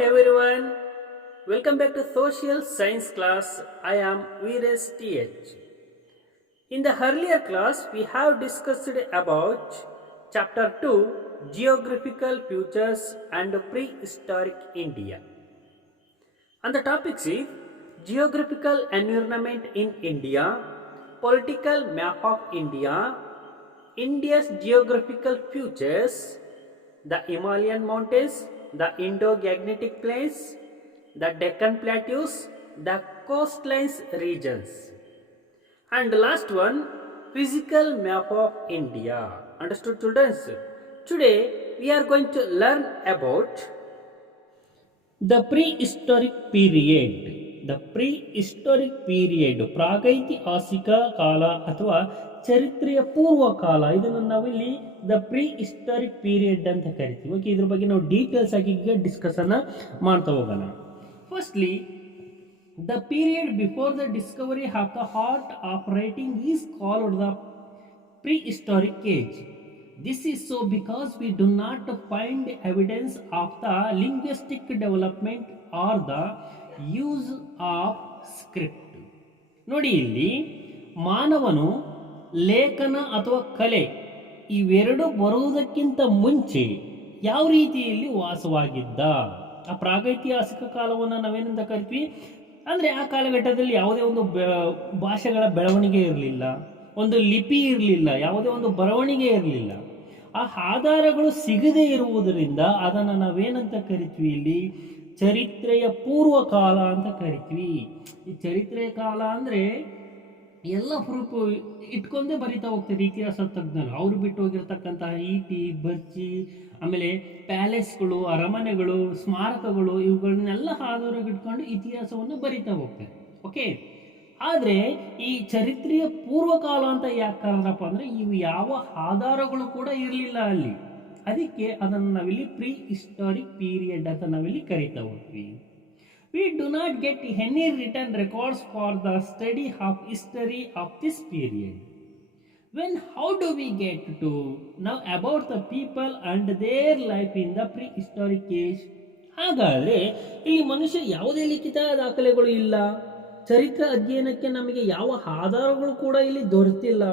everyone, welcome back to Social Science class. I am Veeresh TH. In the earlier class, we have discussed about chapter 2 Geographical Features and Prehistoric India. And the topics is Geographical Environment in India, Political Map of India, India's Geographical Features, the Himalayan mountains, the Indo-Gangetic plains, the Deccan plateaus, the coastlines regions. And the last one, physical map of India. Understood, students? Today we are going to learn about the prehistoric period. The prehistoric period, ಪ್ರಾಗೈತಿಹಾಸಿಕ ಕಾಲ ಅಥವಾ ಚರಿತ್ರೆಯ ಪೂರ್ವ ಕಾಲ, ಇದನ್ನು ನಾವಿಲ್ಲಿ the prehistoric period ಅಂತ ಕರಿತೀವಿ. Okay, ಇದ್ರ ಬಗ್ಗೆ ನಾವು ಡೀಟೇಲ್ಸ್ ಆಗಿ ಈಗ ಡಿಸ್ಕಷನ್ ಮಾಡ್ತಾ ಹೋಗೋಣ. Firstly, the period before the discovery of the art of writing is called the prehistoric age. This is so because we do not find evidence of the linguistic development or the use of script. ನೋಡಿ, ಇಲ್ಲಿ ಮಾನವನು ಲೇಖನ ಅಥವಾ ಕಲೆ ಇವೆರಡು ಬರುವುದಕ್ಕಿಂತ ಮುಂಚೆ ಯಾವ ರೀತಿಯಲ್ಲಿ ವಾಸವಾಗಿದ್ದ, ಆ ಪ್ರಾಗೈತಿಹಾಸಿಕ ಕಾಲವನ್ನು ನಾವೇನಂತ ಕರಿತೀವಿ ಅಂದರೆ ಆ ಕಾಲಘಟ್ಟದಲ್ಲಿ ಯಾವುದೇ ಒಂದು ಭಾಷೆಗಳ ಬೆಳವಣಿಗೆ ಇರಲಿಲ್ಲ, ಒಂದು ಲಿಪಿ ಇರಲಿಲ್ಲ, ಯಾವುದೇ ಒಂದು ಬರವಣಿಗೆ ಇರಲಿಲ್ಲ. ಆ ಆಧಾರಗಳು ಸಿಗದೇ ಇರುವುದರಿಂದ ಅದನ್ನು ನಾವೇನಂತ ಕರಿತೀವಿ, ಇಲ್ಲಿ ಚರಿತ್ರೆಯ ಪೂರ್ವ ಕಾಲ ಅಂತ ಕರಿತೀವಿ. ಈ ಚರಿತ್ರೆಯ ಕಾಲ ಅಂದರೆ ಎಲ್ಲ ಪ್ರೂಫ್ ಇಟ್ಕೊಂಡೇ ಬರಿತಾ ಹೋಗ್ತಾರೆ ಇತಿಹಾಸ ತಜ್ಞರು. ಅವರು ಬಿಟ್ಟು ಹೋಗಿರ್ತಕ್ಕಂತಹ ಈಟಿ, ಬರ್ಚಿ, ಆಮೇಲೆ ಪ್ಯಾಲೇಸ್ಗಳು, ಅರಮನೆಗಳು, ಸ್ಮಾರಕಗಳು, ಇವುಗಳನ್ನೆಲ್ಲ ಆಧಾರಗಿಟ್ಕೊಂಡು ಇತಿಹಾಸವನ್ನು ಬರಿತಾ ಹೋಗ್ತಾರೆ. ಓಕೆ, ಆದರೆ ಈ ಚರಿತ್ರೆಯ ಪೂರ್ವಕಾಲ ಅಂತ ಯಾಕೆ ಕರೆದ್ರಪ್ಪ ಅಂದರೆ ಇವು ಯಾವ ಆಧಾರಗಳು ಕೂಡ ಇರಲಿಲ್ಲ ಅಲ್ಲಿ. ಅದಕ್ಕೆ ಅದನ್ನು ನಾವಿಲ್ಲಿ ಪ್ರೀ ಹಿಸ್ಟಾರಿಕ್ ಪೀರಿಯಡ್ ಅಂತ ನಾವಿಲ್ಲಿ ಕರಿತಾ ಹೋಗ್ತೀವಿ. We do not get any written records for the study of history of this period. When how do we get to know about the people and their life in the prehistoric age? ಹಾಗಾದರೆ ಇಲ್ಲಿ ಮನುಷ್ಯ ಯಾವುದೇ ಲಿಖಿತ ದಾಖಲೆಗಳು ಇಲ್ಲ, ಚರಿತ್ರೆ ಅಧ್ಯಯನಕ್ಕೆ ನಮಗೆ ಯಾವ ಆಧಾರಗಳು ಕೂಡ ಇಲ್ಲಿ ದೊರೆತಿಲ್ಲ.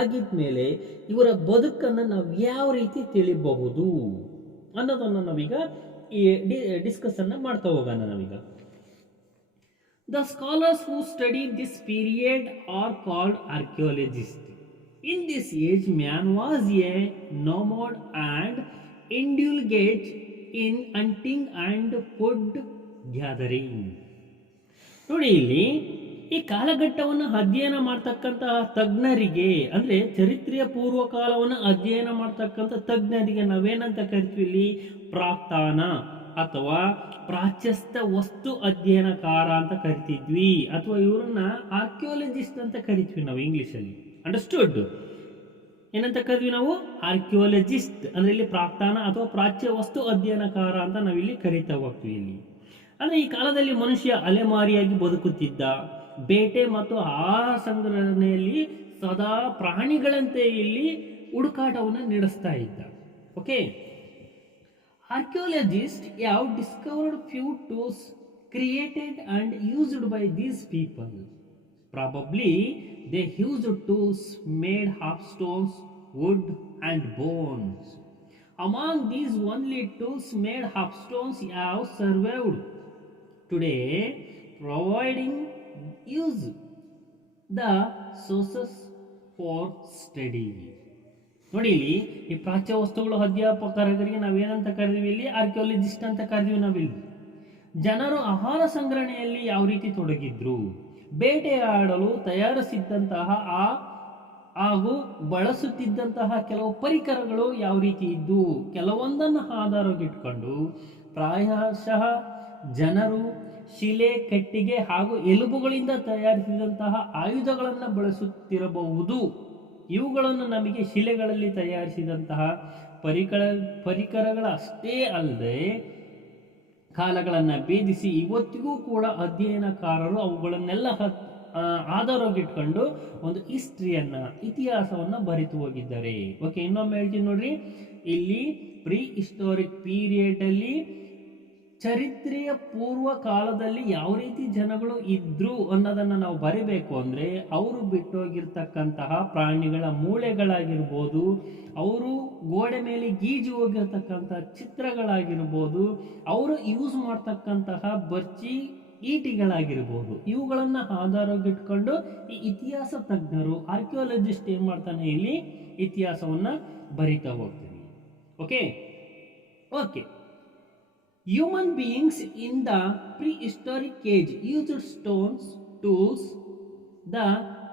ಆಗಿದ್ಮೇಲೆ ಇವರ ಬದುಕನ್ನು ನಾವು ಯಾವ ರೀತಿ ತಿಳಿಬಹುದು ಅನ್ನೋದನ್ನು ನಾವೀಗ ಡಿಸ್ಕಷನ್ ಮಾಡ್ತಾ ಹೋಗೋಣ. ನಾವೀಗ the scholars who study this period are called archaeologist. In this age man was a nomad and indulged in hunting and food gathering. ನೋಡಿ, ಇಲ್ಲಿ ಈ ಕಾಲಘಟ್ಟವನ್ನು ಅಧ್ಯಯನ ಮಾಡ್ತಕ್ಕಂತಹ ತಜ್ಞರಿಗೆ, ಅಂದರೆ ಚರಿತ್ರೆಯ ಪೂರ್ವ ಕಾಲವನ್ನು ಅಧ್ಯಯನ ಮಾಡ್ತಕ್ಕಂಥ ತಜ್ಞರಿಗೆ ನಾವೇನಂತ ಕರಿತೀವಿ, ಇಲ್ಲಿ ಪ್ರಾಕ್ತಾನ ಅಥವಾ ಪ್ರಾಚ್ಯಸ್ಥ ವಸ್ತು ಅಧ್ಯಯನಕಾರ ಅಂತ ಕರಿತಿದ್ವಿ, ಅಥವಾ ಇವರನ್ನ ಆರ್ಕಿಯಾಲಜಿಸ್ಟ್ ಅಂತ ಕರಿತೀವಿ ನಾವು ಇಂಗ್ಲಿಷಲ್ಲಿ. ಅಂಡರ್ಸ್ಟುಡ್? ಏನಂತ ಕರಿತೀವಿ ನಾವು? ಆರ್ಕಿಯಾಲಜಿಸ್ಟ್. ಅಂದರೆ ಇಲ್ಲಿ ಪ್ರಾಕ್ತಾನ ಅಥವಾ ಪ್ರಾಚ್ಯ ವಸ್ತು ಅಧ್ಯಯನಕಾರ ಅಂತ ನಾವಿಲ್ಲಿ ಕರಿತಾ ಹೋಗ್ತೀವಿ. ಇಲ್ಲಿ ಅಂದರೆ ಈ ಕಾಲದಲ್ಲಿ ಮನುಷ್ಯ ಅಲೆಮಾರಿಯಾಗಿ ಬದುಕುತ್ತಿದ್ದ, ಬೇಟೆ ಮತ್ತು ಆಹಾರ ಸಂಗ್ರಹಣೆಯಲ್ಲಿ ಸದಾ ಪ್ರಾಣಿಗಳಂತೆ ಇಲ್ಲಿ ಹುಡುಕಾಟವನ್ನು ನಡೆಸ್ತಾ ಇದ್ದ. Okay, archaeologist have discovered few tools created and used by these people. Probably they used tools made of stones, wood and bones. Among these only tools made of stones have survived today, providing use the sources for study. ನೋಡಿ, ಇಲ್ಲಿ ಈ ಪ್ರಾಚ್ಯ ವಸ್ತುಗಳು ಅಧ್ಯಾಪಕರಿಗೆ ನಾವೇನಂತ ಕರಿತೀವಿ, ಇಲ್ಲಿ archaeologist ಅಂತ ಕರಿತೀವಿ ನಾವಿಲ್ಲಿ. ಜನರು ಆಹಾರ ಸಂಗ್ರಹಣೆಯಲ್ಲಿ ಯಾವ ರೀತಿ ತೊಡಗಿದ್ರು, ಬೇಟೆಯಾಡಲು ತಯಾರಿಸಿದ್ದಂತಹ ಹಾಗೂ ಬಳಸುತ್ತಿದ್ದಂತಹ ಕೆಲವು ಪರಿಕರಗಳು ಯಾವ ರೀತಿ ಇದ್ದು, ಕೆಲವೊಂದನ್ನು ಆಧಾರವಾಗಿಟ್ಕೊಂಡು ಪ್ರಾಯಶಃ ಜನರು ಶಿಲೆ, ಕಟ್ಟಿಗೆ ಹಾಗೂ ಎಲುಬುಗಳಿಂದ ತಯಾರಿಸಿದಂತಹ ಆಯುಧಗಳನ್ನು ಬಳಸುತ್ತಿರಬಹುದು. ಇವುಗಳನ್ನು ನಮಗೆ ಶಿಲೆಗಳಲ್ಲಿ ತಯಾರಿಸಿದಂತಹ ಪರಿಕರಗಳ ಅಷ್ಟೇ ಅಲ್ಲದೆ ಕಾಲಗಳನ್ನು ಭೇದಿಸಿ ಇವತ್ತಿಗೂ ಕೂಡ ಅಧ್ಯಯನಕಾರರು ಅವುಗಳನ್ನೆಲ್ಲ ಆಧಾರವಾಗಿಟ್ಕೊಂಡು ಒಂದು ಹಿಸ್ಟ್ರಿಯನ್ನ, ಇತಿಹಾಸವನ್ನು ಬರಿತು ಹೋಗಿದ್ದಾರೆ. ಓಕೆ, ಇನ್ನೊಮ್ಮೆ ಹೇಳ್ತೀನಿ ನೋಡ್ರಿ, ಇಲ್ಲಿ ಪ್ರೀ ಹಿಸ್ಟಾರಿಕ್ ಪೀರಿಯಡ್ ಅಲ್ಲಿ ಚರಿತ್ರೆಯ ಪೂರ್ವ ಕಾಲದಲ್ಲಿ ಯಾವ ರೀತಿ ಜನಗಳು ಇದ್ರು ಅನ್ನೋದನ್ನು ನಾವು ಬರಿಬೇಕು ಅಂದರೆ ಅವರು ಬಿಟ್ಟೋಗಿರ್ತಕ್ಕಂತಹ ಪ್ರಾಣಿಗಳ ಮೂಳೆಗಳಾಗಿರ್ಬೋದು, ಅವರು ಗೋಡೆ ಮೇಲೆ ಗೀಜು ಹೋಗಿರ್ತಕ್ಕಂಥ ಚಿತ್ರಗಳಾಗಿರ್ಬೋದು, ಅವರು ಯೂಸ್ ಮಾಡ್ತಕ್ಕಂತಹ ಬರ್ಚಿ ಈಟಿಗಳಾಗಿರ್ಬೋದು, ಇವುಗಳನ್ನು ಆಧಾರವಾಗಿಟ್ಕೊಂಡು ಈ ಇತಿಹಾಸ ತಜ್ಞರು ಆರ್ಕಿಯಾಲಜಿಸ್ಟ್ ಏನು ಮಾಡ್ತಾನೆ, ಇಲ್ಲಿ ಇತಿಹಾಸವನ್ನು ಬರಿತಾ ಹೋಗ್ತೀನಿ. Okay okay Human beings in the prehistoric age used stones, tools, the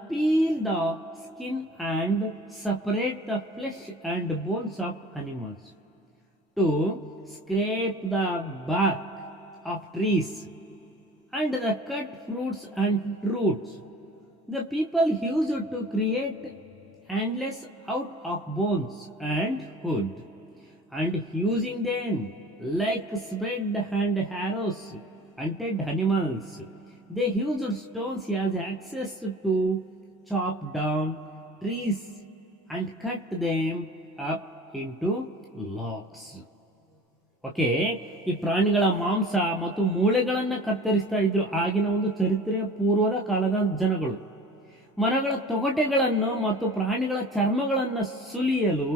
peel the skin and separate the flesh and bones of animals, to scrape the bark of trees and the cut fruits and roots. The people used to create antlers out of bones and wood, and using them like spread and arrows hunted animals. They used stones as access to chop down trees and cut them up into logs. Okay, ಈ ಪ್ರಾಣಿಗಳ ಮಾಂಸ ಮತ್ತು ಮೂಳೆಗಳನ್ನು ಕತ್ತರಿಸ್ತಾ ಇದ್ರು ಆಗಿನ ಒಂದು ಚರಿತ್ರೆಯ ಪೂರ್ವದ ಕಾಲದ ಜನಗಳು. ಮರಗಳ ತೊಗಟೆಗಳನ್ನು ಮತ್ತು ಪ್ರಾಣಿಗಳ ಚರ್ಮಗಳನ್ನು ಸುಲಿಯಲು,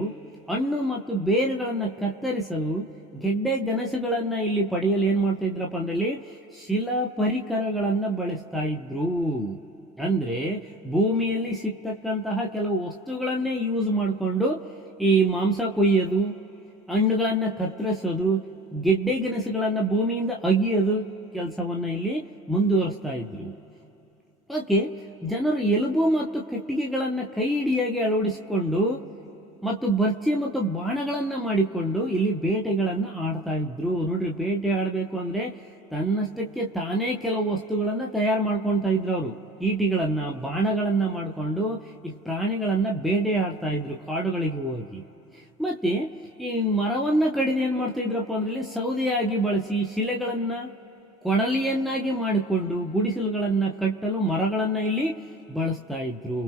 ಹಣ್ಣು ಮತ್ತು ಬೇರುಗಳನ್ನು ಕತ್ತರಿಸಲು, ಗೆಡ್ಡೆ ಗೆಣಸುಗಳನ್ನು ಇಲ್ಲಿ ಪಡೆಯಲು ಏನು ಮಾಡ್ತಾ ಇದ್ರಪ್ಪ ಅಂದ್ರೆ ಶಿಲಾ ಪರಿಕರಗಳನ್ನು ಬಳಸ್ತಾ ಇದ್ರು. ಅಂದರೆ ಭೂಮಿಯಲ್ಲಿ ಸಿಗ್ತಕ್ಕಂತಹ ಕೆಲವು ವಸ್ತುಗಳನ್ನೇ ಯೂಸ್ ಮಾಡಿಕೊಂಡು ಈ ಮಾಂಸ ಕೊಯ್ಯೋದು, ಹಣ್ಣುಗಳನ್ನು ಕತ್ತರಿಸೋದು, ಗೆಡ್ಡೆ ಗೆಣಸುಗಳನ್ನು ಭೂಮಿಯಿಂದ ಅಗಿಯೋದು ಕೆಲಸವನ್ನು ಇಲ್ಲಿ ಮುಂದುವರಿಸ್ತಾ ಇದ್ರು. ಓಕೆ, ಜನರು ಎಲುಬು ಮತ್ತು ಕಟ್ಟಿಗೆಗಳನ್ನು ಕೈ ಹಿಡಿಯಾಗಿ ಅಳವಡಿಸಿಕೊಂಡು ಮತ್ತು ಬರ್ಚಿ ಮತ್ತು ಬಾಣಗಳನ್ನು ಮಾಡಿಕೊಂಡು ಇಲ್ಲಿ ಬೇಟೆಗಳನ್ನು ಆಡ್ತಾ ಇದ್ರು. ನೋಡ್ರಿ, ಬೇಟೆ ಆಡಬೇಕು ಅಂದರೆ ತನ್ನಷ್ಟಕ್ಕೆ ತಾನೇ ಕೆಲವು ವಸ್ತುಗಳನ್ನು ತಯಾರು ಮಾಡ್ಕೊಳ್ತಾ ಇದ್ರು. ಅವರು ಈಟಿಗಳನ್ನು, ಬಾಣಗಳನ್ನು ಮಾಡಿಕೊಂಡು ಈ ಪ್ರಾಣಿಗಳನ್ನು ಬೇಟೆ ಆಡ್ತಾ ಇದ್ರು ಕಾಡುಗಳಿಗೆ ಹೋಗಿ. ಮತ್ತು ಈ ಮರವನ್ನು ಕಡಿದು ಏನು ಮಾಡ್ತಾ ಇದ್ರಪ್ಪ ಅಂದ್ರೆ ಸೌದೆಯಾಗಿ ಬಳಸಿ ಶಿಲೆಗಳನ್ನು ಕೊಡಲಿಯನ್ನಾಗಿ ಮಾಡಿಕೊಂಡು ಗುಡಿಸಲುಗಳನ್ನು ಕಟ್ಟಲು ಮರಗಳನ್ನು ಇಲ್ಲಿ ಬಳಸ್ತಾ ಇದ್ರು.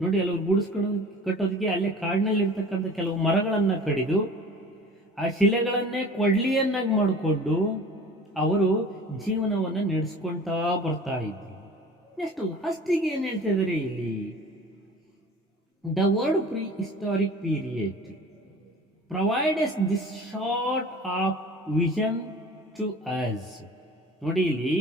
ನೋಡಿ, ಎಲ್ಲವರು ಗುಡಿಸ್ಕೊಂಡು ಕಟ್ಟೋದಕ್ಕೆ ಅಲ್ಲೇ ಕಾಡಿನಲ್ಲಿರ್ತಕ್ಕಂಥ ಕೆಲವು ಮರಗಳನ್ನು ಕಡಿದು ಆ ಶಿಲೆಗಳನ್ನೇ ಕೊಡ್ಲಿಯನ್ನಾಗಿ ಮಾಡಿಕೊಂಡು ಅವರು ಜೀವನವನ್ನು ನಡೆಸ್ಕೊಳ್ತಾ ಬರ್ತಾ ಇದ್ರು. ನೆಕ್ಸ್ಟ್ ಲಾಸ್ಟಿಗೆ ಏನು ಹೇಳ್ತಾ ಇದ್ದಾರೆ ಇಲ್ಲಿ, the word prehistoric period provides this sort of vision to us. ನೋಡಿ, ಇಲ್ಲಿ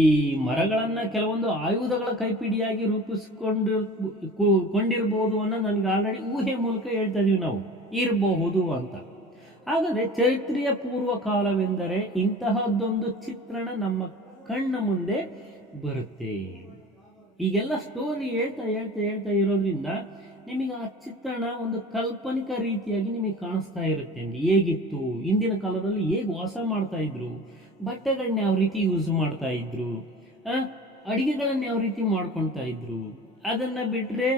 ಈ ಮರಗಳನ್ನು ಕೆಲವೊಂದು ಆಯುಧಗಳ ಕೈಪಿಡಿಯಾಗಿ ರೂಪಿಸಿಕೊಂಡಿರ್ಬೋದು ಅನ್ನೋ ನನಗೆ ಆಲ್ರೆಡಿ ಊಹೆ ಮೂಲಕ ಹೇಳ್ತಾ ಇದೀವಿ ನಾವು, ಇರಬಹುದು ಅಂತ. ಹಾಗಾದರೆ ಚರಿತ್ರೆಯ ಪೂರ್ವ ಕಾಲವೆಂದರೆ ಇಂತಹದ್ದೊಂದು ಚಿತ್ರಣ ನಮ್ಮ ಕಣ್ಣ ಮುಂದೆ ಬರುತ್ತೆ. ಈಗೆಲ್ಲ ಸ್ಟೋರಿ ಹೇಳ್ತಾ ಹೇಳ್ತಾ ಹೇಳ್ತಾ ಇರೋದ್ರಿಂದ ನಿಮಗೆ ಆ ಚಿತ್ರಣ ಒಂದು ಕಾಲ್ಪನಿಕ ರೀತಿಯಾಗಿ ನಿಮಗೆ ಕಾಣಿಸ್ತಾ ಇರುತ್ತೆ. ಹೇಗಿತ್ತು ಇಂದಿನ ಕಾಲದಲ್ಲಿ, ಹೇಗೆ ವಾಸ ಮಾಡ್ತಾ ಇದ್ರು, ಬಟ್ಟೆಗಳನ್ನ ಯಾವ ರೀತಿ ಯೂಸ್ ಮಾಡ್ತಾ ಇದ್ರು, ಅಡಿಗೆಗಳನ್ನು ಯಾವ ರೀತಿ ಮಾಡ್ಕೊಳ್ತಾ ಇದ್ರು, ಅದನ್ನು ಬಿಟ್ಟರೆ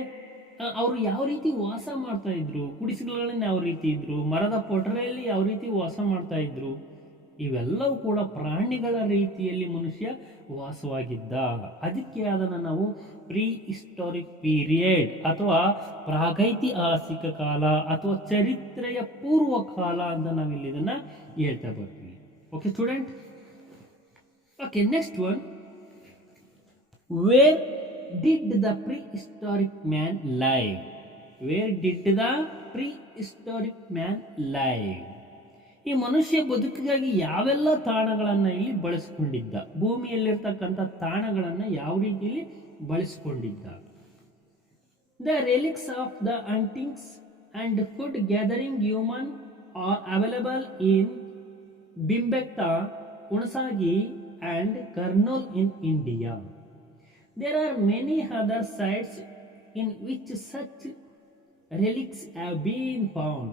ಅವರು ಯಾವ ರೀತಿ ವಾಸ ಮಾಡ್ತಾ ಇದ್ರು, ಗುಡಿಸಲುಗಳನ್ನ ಯಾವ ರೀತಿ ಇದ್ರು, ಮರದ ಪೊಟರೆಯಲ್ಲಿ ಯಾವ ರೀತಿ ವಾಸ ಮಾಡ್ತಾ ಇದ್ರು, ಇವೆಲ್ಲವೂ ಕೂಡ ಪ್ರಾಣಿಗಳ ರೀತಿಯಲ್ಲಿ ಮನುಷ್ಯ ವಾಸವಾಗಿದ್ದ. ಅದಕ್ಕೆ ಅದನ್ನು ನಾವು ಪ್ರೀ ಹಿಸ್ಟಾರಿಕ್ ಪೀರಿಯಡ್ ಅಥವಾ ಪ್ರಾಗೈತಿಹಾಸಿಕ ಕಾಲ ಅಥವಾ ಚರಿತ್ರೆಯ ಪೂರ್ವ ಕಾಲ ಅಂತ ನಾವಿಲ್ಲಿ ಇದನ್ನು ಹೇಳ್ತಾ ಬರ್ತೀವಿ. Okay student. Okay, next one, where did the prehistoric man live? Where did the prehistoric man live? ಈ ಮನುಷ್ಯ ಬದುಕಿಗಾಗಿ ಯಾವೆಲ್ಲ ತಾಣಗಳನ್ನು ಇಲ್ಲಿ ಬಳಸಿಕೊಂಡಿದ್ದ, ಭೂಮಿಯಲ್ಲಿರ್ತಕ್ಕಂಥ ತಾಣಗಳನ್ನು ಯಾವ ರೀತಿಯಲ್ಲಿ ಬಳಸಿಕೊಂಡಿದ್ದ? The relics of the huntings and food gathering human are available in Bhimbekta, Unasagi and Kurnool in India. There are many other sites in which such relics have been found.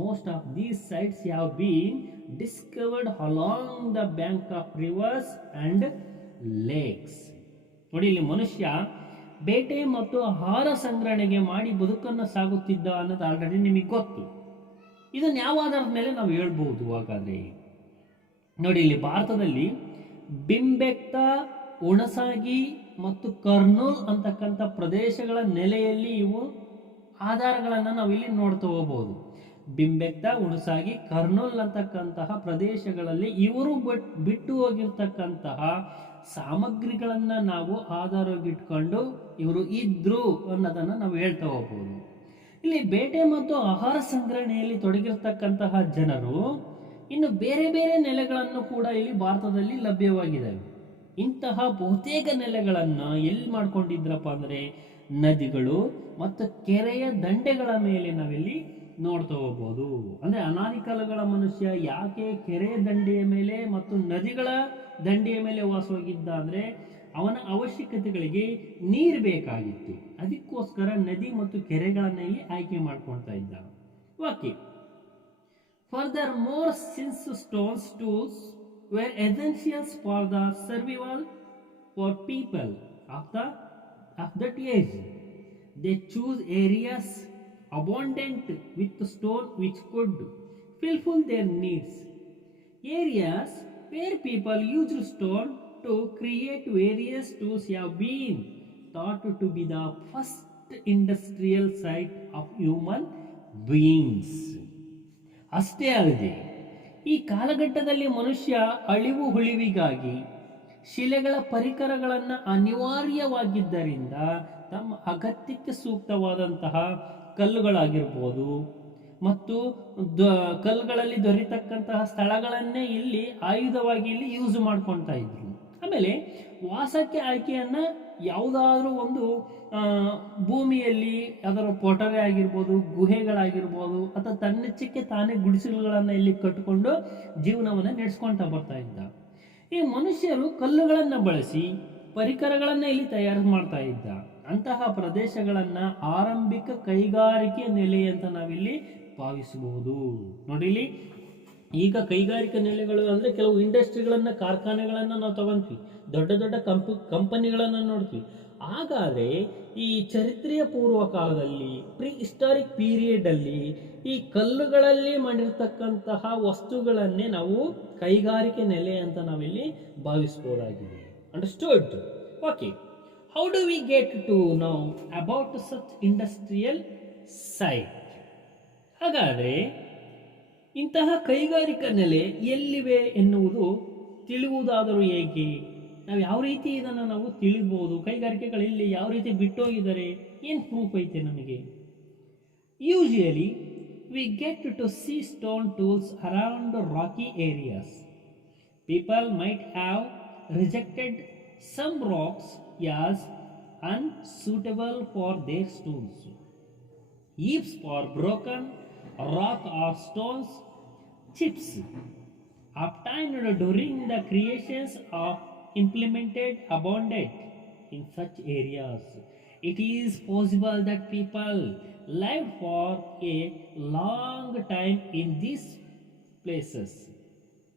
Most of these sites have been discovered along the bank of rivers and lakes. ನೋಡಿ, ಇಲ್ಲಿ ಮನುಷ್ಯ ಬೇಟೆ ಮತ್ತು ಆಹಾರ ಸಂಗ್ರಹಣೆಗೆ ಮಾಡಿ ಬದುಕನ್ನು ಸಾಗುತ್ತಿದ್ದ ಅನ್ನೋದು ಆಲ್ರೆಡಿ ನಿಮಗೆ ಗೊತ್ತು. ಇದನ್ನು ಯಾವ ಆಧಾರದ ಮೇಲೆ ನಾವು ಹೇಳ್ಬೋದು? ಹಾಗಾದರೆ ನೋಡಿ, ಇಲ್ಲಿ ಭಾರತದಲ್ಲಿ ಬಿಂಬೆಕ್ತ, ಉಣಸಾಗಿ ಮತ್ತು ಕರ್ನೂಲ್ ಅಂತಕ್ಕಂಥ ಪ್ರದೇಶಗಳ ನೆಲೆಯಲ್ಲಿ ಇವು ಆಧಾರಗಳನ್ನು ನಾವು ಇಲ್ಲಿ ನೋಡ್ತಾ ಹೋಗ್ಬೋದು. ಬಿಂಬೆಕ್ತ, ಹುಣಸಾಗಿ, ಕರ್ನೂಲ್ ಅಂತಕ್ಕಂತಹ ಪ್ರದೇಶಗಳಲ್ಲಿ ಇವರು ಬಿಟ್ಟು ಹೋಗಿರ್ತಕ್ಕಂತಹ ಸಾಮಗ್ರಿಗಳನ್ನ ನಾವು ಆಧಾರವಾಗಿಟ್ಕೊಂಡು ಇವರು ಇದ್ರು ಅನ್ನೋದನ್ನ ನಾವು ಹೇಳ್ತಾ ಹೋಗ್ಬೋದು. ಇಲ್ಲಿ ಬೇಟೆ ಮತ್ತು ಆಹಾರ ಸಂಗ್ರಹಣೆಯಲ್ಲಿ ತೊಡಗಿರ್ತಕ್ಕಂತಹ ಜನರು ಇನ್ನು ಬೇರೆ ಬೇರೆ ನೆಲೆಗಳನ್ನು ಕೂಡ ಇಲ್ಲಿ ಭಾರತದಲ್ಲಿ ಲಭ್ಯವಾಗಿದ್ದಾವೆ. ಇಂತಹ ಬಹುತೇಕ ನೆಲೆಗಳನ್ನು ಎಲ್ಲಿ ಮಾಡ್ಕೊಂಡಿದ್ರಪ್ಪ ಅಂದರೆ ನದಿಗಳು ಮತ್ತು ಕೆರೆಯ ದಂಡೆಗಳ ಮೇಲೆ ನಾವಿಲ್ಲಿ ನೋಡ್ತಾ ಹೋಗ್ಬೋದು. ಅಂದರೆ ಅನಾದಿ ಕಾಲಗಳ ಮನುಷ್ಯ ಯಾಕೆ ಕೆರೆಯ ದಂಡೆಯ ಮೇಲೆ ಮತ್ತು ನದಿಗಳ ದಂಡೆಯ ಮೇಲೆ ವಾಸವಾಗಿದ್ದ ಅಂದರೆ ಅವನ ಅವಶ್ಯಕತೆಗಳಿಗೆ ನೀರು ಬೇಕಾಗಿತ್ತು. ಅದಕ್ಕೋಸ್ಕರ ನದಿ ಮತ್ತು ಕೆರೆಗಳನ್ನು ಇಲ್ಲಿ ಆಯ್ಕೆ ಮಾಡ್ಕೊಳ್ತಾ ಇದ್ದ. Okay, furthermore, since stones tools were essentials for the survival for people of that age, they choose areas abundant with stone which could fulfill their needs. Areas where people used stone to create various tools have been thought to be the first industrial site of human beings. ಅಷ್ಟೇ ಅಲ್ಲದೆ ಈ ಕಾಲಘಟ್ಟದಲ್ಲಿ ಮನುಷ್ಯ ಅಳಿವು ಉಳಿವಿಗಾಗಿ ಶಿಲೆಗಳ ಪರಿಕರಗಳನ್ನು ಅನಿವಾರ್ಯವಾಗಿದ್ದರಿಂದ ತಮ್ಮ ಅಗತ್ಯಕ್ಕೆ ಸೂಕ್ತವಾದಂತಹ ಕಲ್ಲುಗಳಾಗಿರ್ಬೋದು ಮತ್ತು ಕಲ್ಲುಗಳಲ್ಲಿ ದೊರೆತಕ್ಕಂತಹ ಸ್ಥಳಗಳನ್ನೇ ಇಲ್ಲಿ ಆಯುಧವಾಗಿ ಇಲ್ಲಿ ಯೂಸ್ ಮಾಡ್ಕೊಳ್ತಾ ಇದ್ರು. ಆಮೇಲೆ ವಾಸಕ್ಕೆ ಆಯ್ಕೆಯನ್ನು ಯಾವುದಾದ್ರೂ ಒಂದು ಭೂಮಿಯಲ್ಲಿ ಅದರ ಪೊಟರೆ ಆಗಿರ್ಬೋದು, ಗುಹೆಗಳಾಗಿರ್ಬೋದು, ಅಥವಾ ತನ್ನೆಚ್ಚಕ್ಕೆ ತಾನೇ ಗುಡಿಸಲುಗಳನ್ನು ಇಲ್ಲಿ ಕಟ್ಟಿಕೊಂಡು ಜೀವನವನ್ನು ನಡೆಸ್ಕೊಳ್ತಾ ಬರ್ತಾ ಇದ್ದ. ಈ ಮನುಷ್ಯರು ಕಲ್ಲುಗಳನ್ನು ಬಳಸಿ ಪರಿಕರಗಳನ್ನು ಇಲ್ಲಿ ತಯಾರು ಮಾಡ್ತಾ ಇದ್ದ. ಅಂತಹ ಪ್ರದೇಶಗಳನ್ನು ಆರಂಭಿಕ ಕೈಗಾರಿಕೆ ನೆಲೆ ಅಂತ ನಾವಿಲ್ಲಿ ಭಾವಿಸಬಹುದು. ನೋಡಿ, ಇಲ್ಲಿ ಈಗ ಕೈಗಾರಿಕಾ ನೆಲೆಗಳು ಅಂದರೆ ಕೆಲವು ಇಂಡಸ್ಟ್ರಿಗಳನ್ನು, ಕಾರ್ಖಾನೆಗಳನ್ನು ನಾವು ತಗೊಂತೀವಿ, ದೊಡ್ಡ ದೊಡ್ಡ ಕಂಪನಿಗಳನ್ನು ನೋಡ್ತೀವಿ. ಹಾಗಾದರೆ ಈ ಚರಿತ್ರೆಯ ಪೂರ್ವ ಕಾಲದಲ್ಲಿ, ಪ್ರೀ ಹಿಸ್ಟಾರಿಕ್ ಪೀರಿಯಡಲ್ಲಿ ಈ ಕಲ್ಲುಗಳಲ್ಲಿ ಮಾಡಿರ್ತಕ್ಕಂತಹ ವಸ್ತುಗಳನ್ನೇ ನಾವು ಕೈಗಾರಿಕೆ ನೆಲೆ ಅಂತ ನಾವಿಲ್ಲಿ ಭಾವಿಸ್ಬೋದಾಗಿದೆ. Understood? Okay, how do we get to know about such industrial site? ಹಾಗಾದರೆ ಇಂತಹ ಕೈಗಾರಿಕಾ ನೆಲೆ ಎಲ್ಲಿವೆ ಎನ್ನುವುದು ತಿಳಿಯುವುದಾದರೂ ಹೇಗೆ? ನಾವು ಯಾವ ರೀತಿ ಇದನ್ನು ನಾವು ತಿಳಿಬಹುದು? ಕೈಗಾರಿಕೆಗಳಲ್ಲಿ ಯಾವ ರೀತಿ ಬಿಟ್ಟೋಗಿದ್ದಾರೆ, ಏನು ಪ್ರೂಫ್ ಐತೆ ನಮಗೆ? Usually we get to see stone tools around rocky areas. People might have rejected some rocks as unsuitable for their stones. Heaps for broken rock or stones chips obtained during the creations of implemented abundant in such areas. It is possible that people lived for a long time in these places.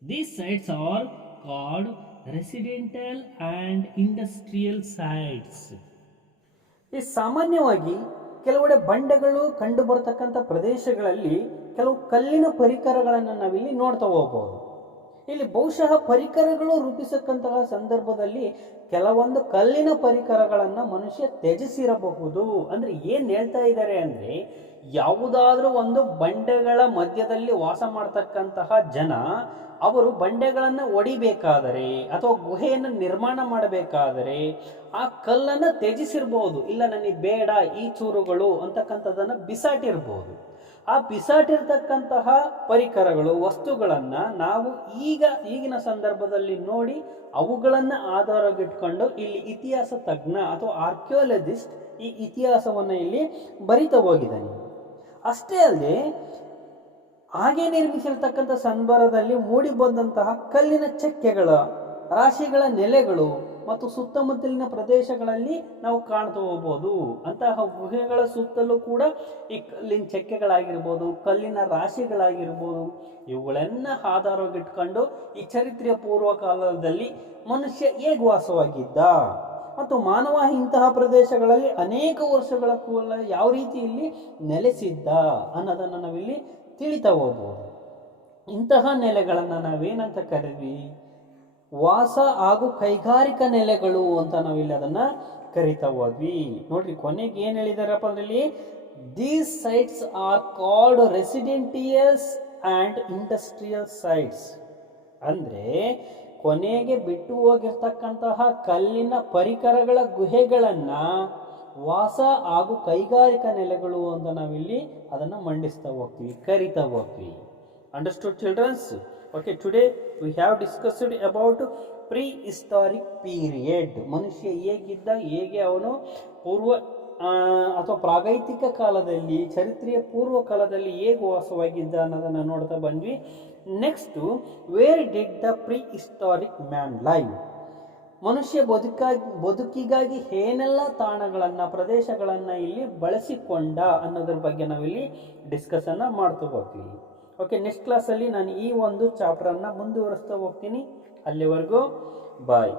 These sites are called residential and industrial sites. ಈ ಸಾಮಾನ್ಯವಾಗಿ ಕೆಲವೆಡೆ ಬಂಡೆಗಳು ಕಂಡು ಬರತಕ್ಕಂಥ ಪ್ರದೇಶಗಳಲ್ಲಿ ಕೆಲವು ಕಲ್ಲಿನ ಪರಿಕರಗಳನ್ನು ನಾವಿಲ್ಲಿ ನೋಡ್ತಾ ಹೋಗ್ಬೋದು. ಇಲ್ಲಿ ಬಹುಶಃ ಪರಿಕರಗಳು ರೂಪಿಸಕ್ಕಂತಹ ಸಂದರ್ಭದಲ್ಲಿ ಕೆಲವೊಂದು ಕಲ್ಲಿನ ಪರಿಕರಗಳನ್ನು ಮನುಷ್ಯ ತ್ಯಜಿಸಿರಬಹುದು. ಅಂದರೆ ಏನು ಹೇಳ್ತಾ ಇದ್ದಾರೆ ಅಂದರೆ, ಯಾವುದಾದ್ರೂ ಒಂದು ಬಂಡೆಗಳ ಮಧ್ಯದಲ್ಲಿ ವಾಸ ಮಾಡ್ತಕ್ಕಂತಹ ಜನ ಅವರು ಬಂಡೆಗಳನ್ನು ಒಡಿಬೇಕಾದರೆ ಅಥವಾ ಗುಹೆಯನ್ನು ನಿರ್ಮಾಣ ಮಾಡಬೇಕಾದರೆ ಆ ಕಲ್ಲನ್ನು ತ್ಯಜಿಸಿರ್ಬೋದು. ಇಲ್ಲ, ನನಗೆ ಬೇಡ ಈ ಚೂರುಗಳು ಅಂತಕ್ಕಂಥದ್ದನ್ನು ಬಿಸಾಟಿರ್ಬೋದು. ಆ ಬಿಸಾಟಿರ್ತಕ್ಕಂತಹ ಪರಿಕರಗಳು, ವಸ್ತುಗಳನ್ನು ನಾವು ಈಗಿನ ಸಂದರ್ಭದಲ್ಲಿ ನೋಡಿ ಅವುಗಳನ್ನು ಆಧಾರವಾಗಿಟ್ಕೊಂಡು ಇಲ್ಲಿ ಇತಿಹಾಸ ತಜ್ಞ ಅಥವಾ ಆರ್ಕಿಯಾಲಜಿಸ್ಟ್ ಈ ಇತಿಹಾಸವನ್ನು ಇಲ್ಲಿ ಬರಿತಾ ಹೋಗಿದ್ದಾನೆ. ಅಷ್ಟೇ ಅಲ್ಲದೆ ಹಾಗೆ ನಿರ್ಮಿಸಿರ್ತಕ್ಕಂಥ ಸಂದರ್ಭದಲ್ಲಿ ಮೂಡಿ ಬಂದಂತಹ ಕಲ್ಲಿನ ಚಕ್ಕೆಗಳ ರಾಶಿಗಳ ನೆಲೆಗಳು ಮತ್ತು ಸುತ್ತಮುತ್ತಲಿನ ಪ್ರದೇಶಗಳಲ್ಲಿ ನಾವು ಕಾಣ್ತಾ ಹೋಗ್ಬೋದು. ಅಂತಹ ಗುಹೆಗಳ ಸುತ್ತಲೂ ಕೂಡ ಈ ಕಲ್ಲಿನ ಚಕ್ಕೆಗಳಾಗಿರ್ಬೋದು, ಕಲ್ಲಿನ ರಾಶಿಗಳಾಗಿರ್ಬೋದು, ಇವುಗಳನ್ನ ಆಧಾರವಾಗಿಟ್ಕೊಂಡು ಈ ಚರಿತ್ರೆಯ ಪೂರ್ವ ಕಾಲದಲ್ಲಿ ಮನುಷ್ಯ ಹೇಗೆ ವಾಸವಾಗಿದ್ದ ಮತ್ತು ಮಾನವ ಇಂತಹ ಪ್ರದೇಶಗಳಲ್ಲಿ ಅನೇಕ ವರ್ಷಗಳ ಕಾಲ ಯಾವ ರೀತಿ ಇಲ್ಲಿ ನೆಲೆಸಿದ್ದ ಅನ್ನೋದನ್ನು ನಾವಿಲ್ಲಿ ತಿಳಿತಾ ಹೋಗ್ಬೋದು. ಇಂತಹ ನೆಲೆಗಳನ್ನು ನಾವೇನಂತ ಕರೀತೀವಿ? ವಾಸ ಹಾಗೂ ಕೈಗಾರಿಕಾ ನೆಲೆಗಳು ಅಂತ ನಾವಿಲ್ಲಿ ಅದನ್ನು ಕರಿತಾ ಹೋದ್ವಿ. ನೋಡ್ರಿ, ಕೊನೆಗೆ ಏನು ಹೇಳಿದಾರಪ್ಪ ಅಂದ್ರೆ, these sites are called residentials and industrial sites. ಅಂದರೆ ಕೊನೆಗೆ ಬಿಟ್ಟು ಹೋಗಿರ್ತಕ್ಕಂತಹ ಕಲ್ಲಿನ ಪರಿಕರಗಳ ಗುಹೆಗಳನ್ನು ವಾಸ ಹಾಗೂ ಕೈಗಾರಿಕಾ ನೆಲೆಗಳು ಅಂತ ನಾವಿಲ್ಲಿ ಅದನ್ನು ಮಂಡಿಸ್ತಾ ಹೋಗ್ತೀವಿ, ಕರಿತಾ ಹೋಗ್ತೀವಿ. Understood childrens? Okay, today we have discussed about prehistoric period. ಮನುಷ್ಯ ಹೇಗಿದ್ದ, ಹೇಗೆ ಅವನು ಪೂರ್ವ ಅಥವಾ ಪ್ರಾಗೈತಿಕ ಕಾಲದಲ್ಲಿ, ಚರಿತ್ರೆಯ ಪೂರ್ವ ಕಾಲದಲ್ಲಿ ಹೇಗೆ ವಾಸವಾಗಿದ್ದ ಅನ್ನೋದನ್ನು ನೋಡ್ತಾ ಬಂದ್ವಿ. Next, where did the prehistoric man live? ಮನುಷ್ಯ ಬದುಕಿಗಾಗಿ ಏನೆಲ್ಲ ತಾಣಗಳನ್ನು, ಪ್ರದೇಶಗಳನ್ನು ಇಲ್ಲಿ ಬಳಸಿಕೊಂಡ ಅನ್ನೋದ್ರ ಬಗ್ಗೆ ನಾವಿಲ್ಲಿ ಡಿಸ್ಕಸನ್ನು ಮಾಡ್ತಾ ಹೋಗ್ತೀವಿ. ಓಕೆ, ನೆಕ್ಸ್ಟ್ ಕ್ಲಾಸಲ್ಲಿ ನಾನು ಈ ಒಂದು ಚಾಪ್ಟರನ್ನು ಮುಂದುವರಿಸ್ತಾ ಹೋಗ್ತೀನಿ. ಅಲ್ಲಿವರೆಗೂ ಬಾಯ್.